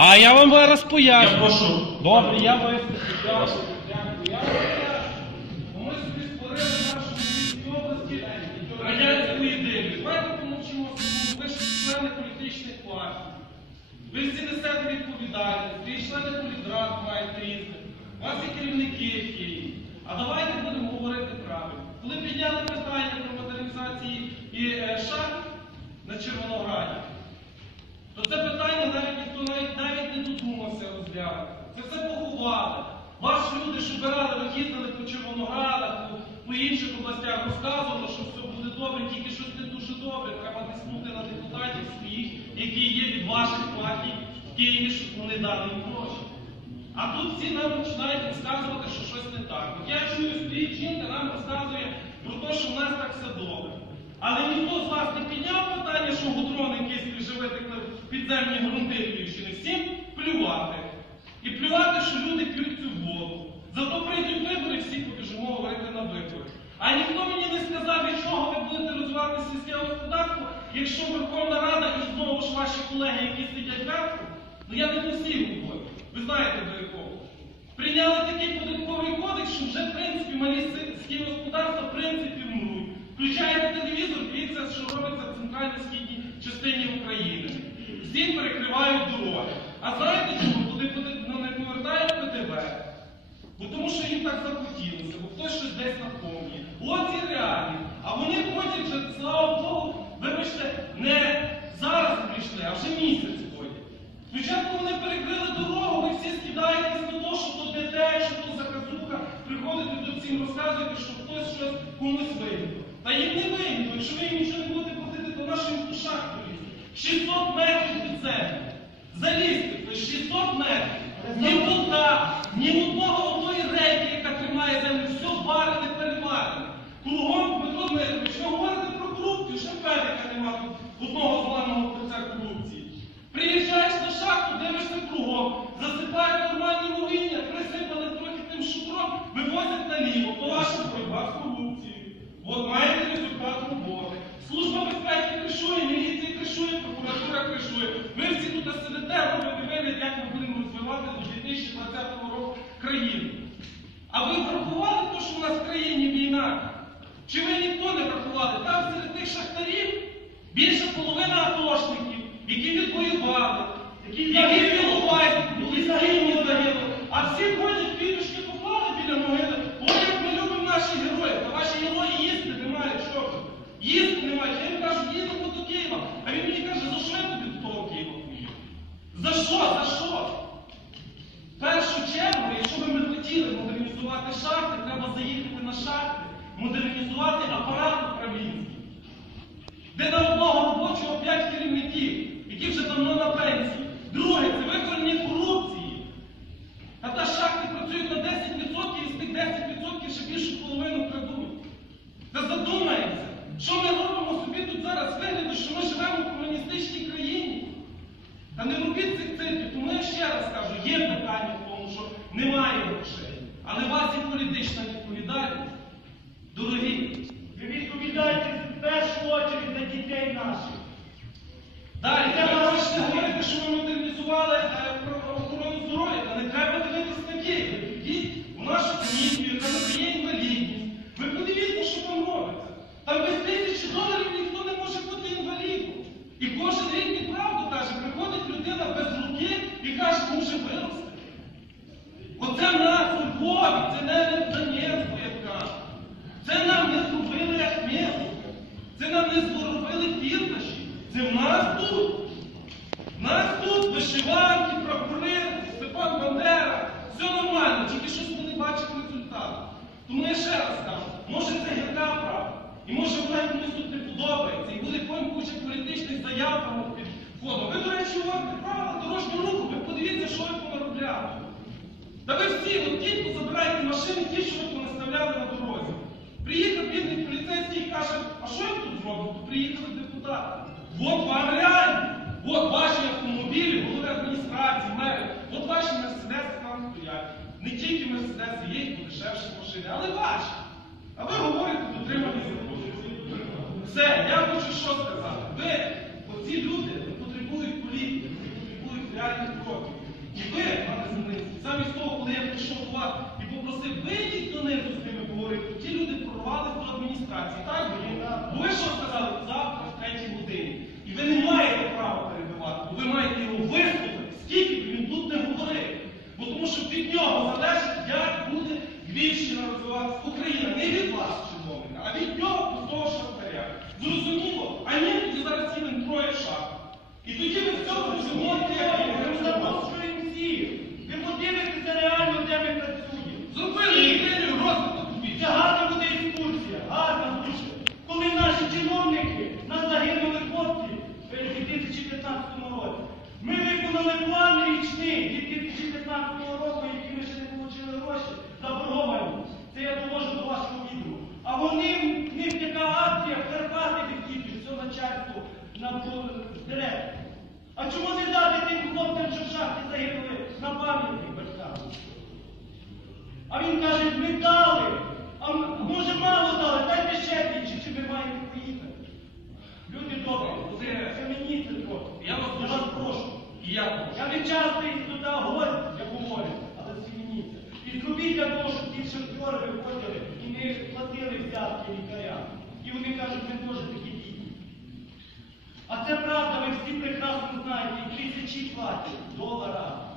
А я вам зараз Я поясню. прошу. Добре, я виступлю. Дякую. Я поясню. Ми собі створили нашу Львівській області радянську ідею. Давайте помовчимо, ви ж члени політичних партій. Ви всі несете відповідальність, ви члени політради маєте різних. У вас є керівники в Києві. А давайте будемо говорити правильно. Коли підняли питання про модернізації і е, шахт на Червонограді, то це питання навіть ніхто навіть, навіть не додумався розглянути. Це все поховали. Ваші люди, що бирали, ви по Червоноградах, по, по інших областях, розказували, що все буде добре, тільки щось не дуже добре. Треба тиснути на депутатів своїх, які є від ваших партій в Києві, щоб вони дали їм гроші. А тут всі нам починають розказувати, що щось не так. От я чую, стоїть жінка, нам розказує про те, що в нас так все добре. Але ніхто з вас не підняв питання, що гудрон якийсь приживити в підземні ґрунти Львівщини. Всім плювати. І плювати, що люди п'ють цю воду. Зато прийдуть вибори, всі побіжимо говорити на вибори. А ніхто мені не сказав, від чого ви будете розвивати сільське господарство, якщо Верховна Рада і знову ж ваші колеги, які сидять вверху, ну я не посів говорю. Ви знаєте до якого. Прийняли такий податковий кодекс, що вже в принципі малі сільські господарства в принципі мруть. Включаєте телевізор, дивіться, що робиться в центрально-східній частині А знаєте чому? Туди ну, не повертають ПТВ. Бо тому що їм так захотілося, бо хтось щось десь наповнює. От ці реалії. А вони ходять вже, слава Богу, вибачте, не зараз прийшли, а вже місяць ходять. Спочатку вони перекрили дорогу, ви всі скидаєтесь на те, що то ДТ, що то заказуха, приходите тут всім розказуєте, що хтось щось комусь винен. Та їм не винен, якщо ви їм нічого не будете платити, то нашим душах полізти. 600 метрів під землю. Залізти, 600 метрів. Ні вода, ні одного одної рейки, яка тримає землю, все варене, переварене. Кругом Дмитро Дмитрович, ви говорите про корупцію, ще педика нема тут одного зламаного про корупції. Приїжджаєш на шахту, дивишся кругом, засипають нормальні вугілля, присипали трохи тим шутром, вивозять наліво. То ваша боротьба з корупцією. От маєте результат роботи. Служба безпеки кришує, міліція кришує, прокуратура кришує. Ви всі тут сидите, робите вигляд, як ми будемо розвивати до 2020 року країну. А ви врахували те, що в нас в країні війна? Чи ви ніхто не врахували? Там серед тих шахтарів більше половина атошників, які відвоювали, які білували, які загинули загинули. А всі ходять підушки поклали біля могили. Ой, як ми любимо наші герої. Та ваші герої їсти немає, що ж? Їсти немає. Я їм кажу, їдемо до Києва. А він мені каже, за що я тобі до того Києва поїду? За що? За що? В першу чергу, якщо би ми хотіли модернізувати шахти, треба заїхати на шахти, модернізувати апарат управлінський, де challenge нас тут. Нас тут вишиванки, прапори, Степан Бандера. Все нормально, тільки щось ми не бачимо результату. Тому я ще раз кажу, може це гірка правда. І може вона комусь тут не подобається. І буде куча політичних заяв там під входом. Ви, до речі, говорите правила дорожнього руху, ви подивіться, що ви понаробляли. Та ви всі, от тільки забирайте машини, ті, що ви понаставляли на дорозі. вчини, але ваші. А ви говорите дотримання закону. Все, я хочу що сказати. Ви, оці люди, не потребують політики, не потребують реальних кроків. І ви, пане Зеленський, замість того, коли я прийшов до вас і попросив, вийдіть до них з ними поговорити, ті люди прорвались до адміністрації. Так, ви що І тоді ви в цьому як Ми запрошуємо всіх. Ви подивитеся реально, де ми працюємо. Зробили розвитку тобі. Це гарна буде екскурсія, гарна дуже. Коли наші чиновники нас загинули хлопці в 2015 році. Ми виконали план річний 2015 року, який ми ще не отримали гроші за боргованість. Це я довожу до вашого відео. А вони, в них така акція, Карпати відкрити, все начальство на. А чому не дати тим хлопцям, що в шахті загинули на пам'ятник батькам? А він каже, ми дали. А може мало дали, дайте ще більше, чи ми маємо поїхати. Люди добрі, Це- замініть це трохи. Я вас вас прошу. І я прошу. Я не часто їх туди гость, як говорю, але змініться. І зробіть для того, щоб ті шахтери виходили і не платили взятки лікарям. І вони кажуть, ми бідні. А це правда, ви всі прекрасно знаєте, тисячі платять долара.